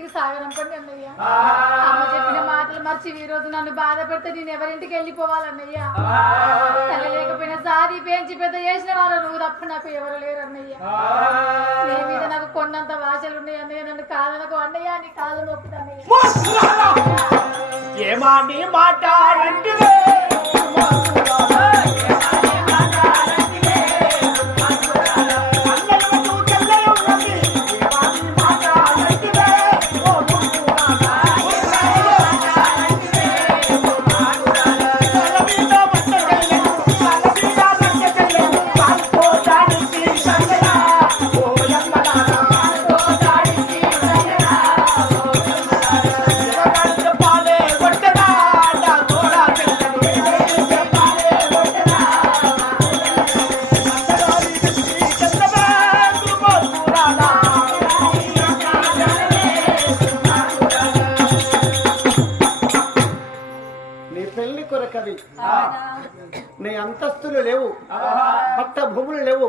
అత్తగారింటికి సాగనంపండి అన్నయ్య. అమ్మ చెప్పిన మాటలు మర్చి ఈ రోజు నన్ను బాధ పెడితే నేను ఎవరింటికి వెళ్ళిపోవాలన్నయ్య? తల్లి లేకపోయినా సాది పెంచి పెద్ద చేసిన వాళ్ళు నువ్వు తప్ప నాకు ఎవరు లేరు అన్నయ్య. నీ మీద నాకు కొన్నంత భాషలు ఉన్నాయి అన్నయ్య. నన్ను కాదనకు అన్నయ్య నీ కాళ్ళు నొప్పుదన్నయ్య. నీ నీ అంతస్తులు లేవు పట్ట భూములు లేవు.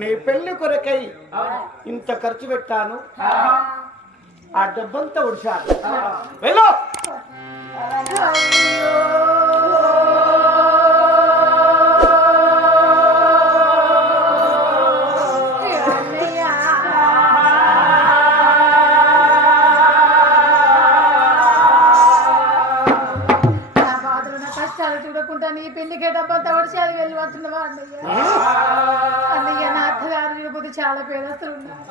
నీ పెళ్ళి కొరకై ఇంత ఖర్చు పెట్టాను. ఆ డబ్బంతా ఉడిచాను వెళ్ళు! చూడకుండా నీ పెళ్ళికే డబ్బంతా వడిచాలి వెళ్ళి వస్తున్నావా అన్నయ్య? నా అత్తగారు చూడబోతే చాలా పేదస్తులు ఉన్నారు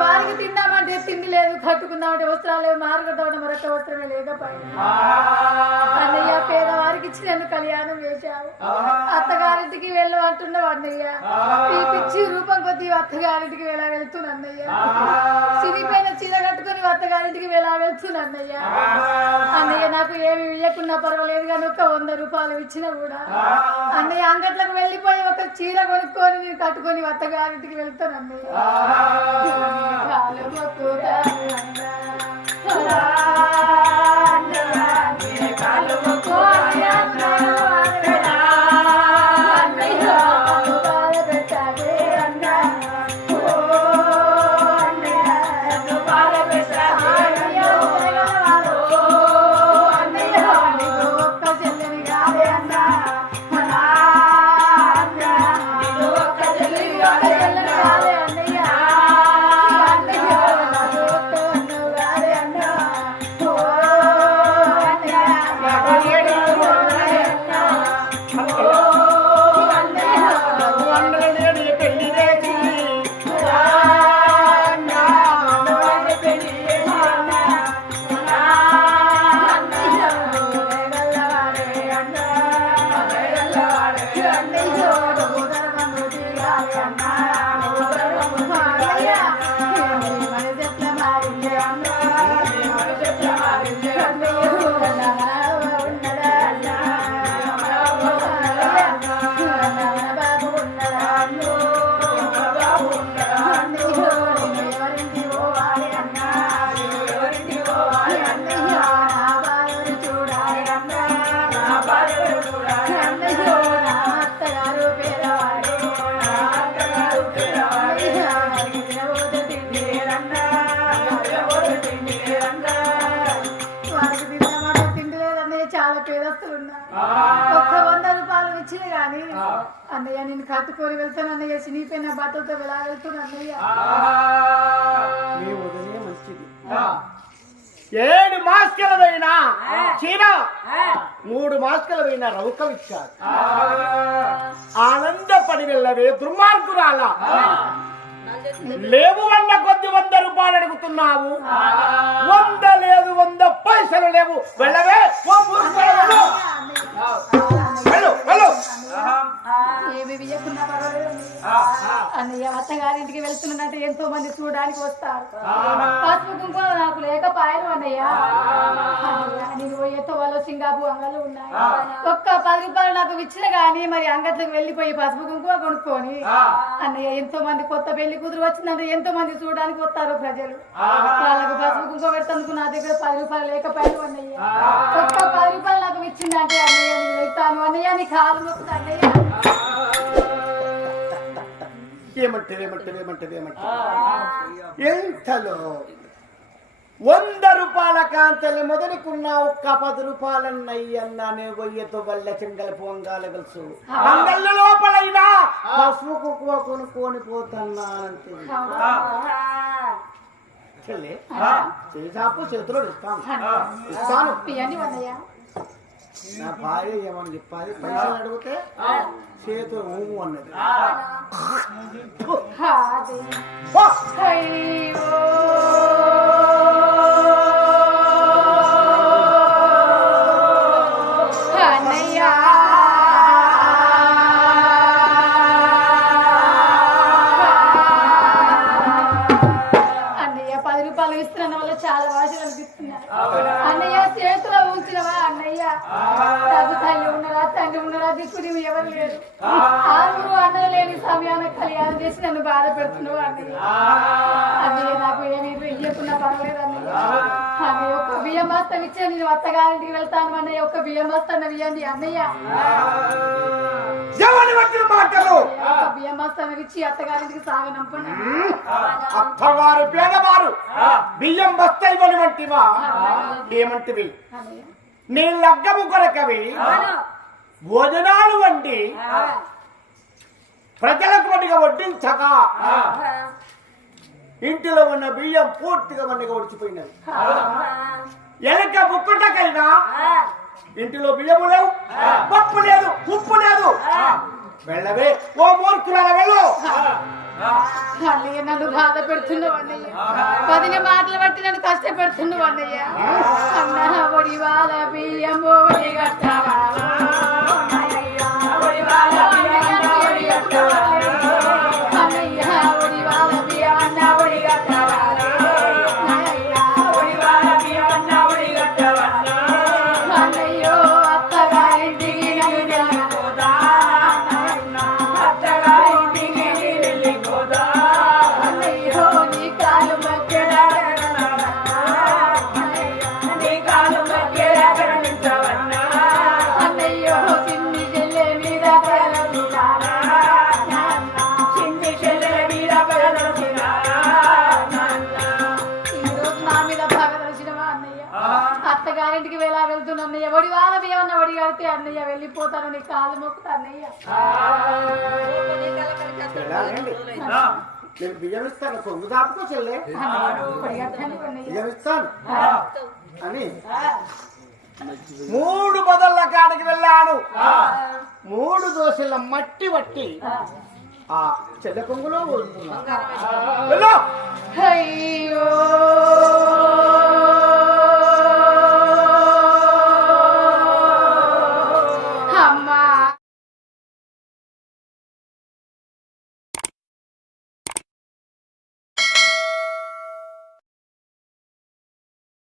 వారికి తిందామంటే తిండి లేదు కట్టుకుందామంటే వస్త్రాలు లేవు మారు కట్టామంటే మరొక వస్త్రమే లేకపోయినా అన్నయ్య పేదవారికి ఇచ్చి నన్ను కళ్యాణం చేశావు. అత్తగారింటికి వెళ్ళమంటున్నావు అన్నయ్య. ఈ పిచ్చి రూపం అత్తగారింటికి వెళ్ళా వెళ్తున్నా అన్నయ్య. సిరిపోయిన చీర కట్టుకుని అత్తగారింటికి వెళ్ళా వెళ్తున్నా అన్నయ్య. నాకు ఏమి ఇవ్వకున్నా పర్వాలేదు కానీ ఒక వంద రూపాయలు ఇచ్చినా కూడా. అన్నయ్య అంగట్లకు వెళ్ళిపోయి ఒక చీర కొనుక్కొని నేను కట్టుకొని అత్తగారింటికి వెళ్తాను పేదస్తులు ఉన్నారు ఒక్క వంద రూపాయలు ఇచ్చిన గాని అన్నయ్య నేను కట్టుకొని వెళ్తాను అన్నయ్య చినిపోయిన బట్టలతో ఎలా వెళ్తున్నా అన్నయ్య? మంచిది. ఏడు మాస్కలదైనా చీర? మూడు మాస్కలదైన రౌకవిచ్చారు ఆనందపడి వెళ్ళవే దుర్మార్గురాల? లేవు వంద కొద్ది వంద రూపాయలు అడుగుతున్నావు. వంద లేదు వంద పైసలు లేవు. వెళ్ళవే ఏమి ఇవ్వకున్నా పర్వాలేదు. అన్నయ్య అత్తగారింటికి వెళ్తున్నట్టు ఎంతో మంది చూడడానికి వస్తారు. పసుపు కుంకుమ నాకు లేకపాయలు అన్నయ్య. నేను పోయేతో వాళ్ళు సింగాపు అంగలు ఉన్నాయి. ఒక్క పది రూపాయలు నాకు ఇచ్చిన గానీ మరి అంగట్లకు వెళ్ళిపోయి పసుపు కుంకుమ కొనుక్కొని అన్నయ్య ఎంతో మంది కొత్త పెళ్ళి కూతురు వచ్చిందంటే ఎంతో మంది చూడడానికి వస్తారు ప్రజలు. వాళ్ళకు పసుపు కుంకుమ పెడతందుకు నా దగ్గర పది రూపాయలు లేక పాయలు అన్నయ్య ఒక్క పది రూపాయలు నాకు ఇచ్చిందంటే అన్నయ్య నేను వెళ్తాను. అన్నయ్య నీ కాలు మొక్కుతా అన్నయ్య. ఏమంటది ఏమంటది ఏమంటది ఏమంటది ఎంతలో? వంద రూపాయల కాంతలు మొదలుకున్న ఒక్క పది రూపాయలన్నయ్యన్నానే వయ్యతో వల్ల చెంగల పొంగాల గలుసు అంగళ్ళ లోపలైనా పసుపు కుక్కువ కొనుక్కొని పోతున్నా అంతే. చేసాపు చేతిలో ఇస్తాను. ఇస్తాను. నా భార్య ఏమని చెప్పాలి? పైసలు అడిగితే చేతులు ఊము అన్నది. పది రూపాయలు ఇస్తున్న వల్ల చాలా భాషలు అనిపిస్తున్నాయి. అన్నయ్య చేతిలో ఉంచినవా అన్నయ్య. నాకు తల్లి ఉన్నరా? తండ్రి ఉన్నరా? దిక్కు నీవు ఎవరు లేరు. ఆరుగురు అన్నలు లేని సమయాన్ని కళ్యాణం చేసి నన్ను బాధ పెడుతున్నావు అన్నయ్య. అన్నయ్య నాకు ఏమీ ఇయ్యకున్నా పర్వాలేదు అన్నయ్య. అన్నయ్య ఒక్క బియ్యం బస్తం ఇచ్చే నేను అత్తగారింటికి వెళ్తాను అన్నయ్య. ఒక్క బియ్యం బస్తాను ఇవ్వండి అన్నయ్య. మాటలు? బియ్యం బస్తాను ఇచ్చి అత్తగారింటికి సాగనంపండి. అత్తవారు పేదవారు. బియ్యం బస్తాయి ఇవ్వని వంటివా ఏమంటివి? నీ లగ్గము కొరకవి. భోజనాలు వంటి ప్రజలకు వంటిగా వడ్డించక. ఇంటిలో ఉన్న బియ్యం పూర్తిగా మనగా ఒడిచిపోయినది. ఎలక ముక్కుటకైనా ఇంటిలో బియ్యము లేవు. పప్పు లేదు ఉప్పు లేదు. వెళ్ళవే ఓ మూర్ఖురాల వెళ్ళు. అన్నయ్య నన్ను బాధ పెడుతున్నావు అన్నయ్య. పదిన మాటలు బట్టి నన్ను కష్టపెడుతున్నావు అన్నయ్య. అన్న ఒడి వాళ్ళ బియ్యం ఒడి కట్టావా? అన్నయ్య అన్నయ్య ఒడి వాళ్ళ ఏమన్నా ఒడి కడితే అన్నయ్య వెళ్ళిపోతాను నీ కాలు మొక్కుతా అన్నయ్య? నేను బియ్యం ఇస్తాను కొంగు దాపుకో చెల్లె. బియ్యం ఇస్తాను అని. మూడు బదళ్ళ కాడికి వెళ్ళాను మూడు దోశల మట్టి పట్టి ఆ చెల్ల కొంగులో. వెళ్ళు. అయ్యో.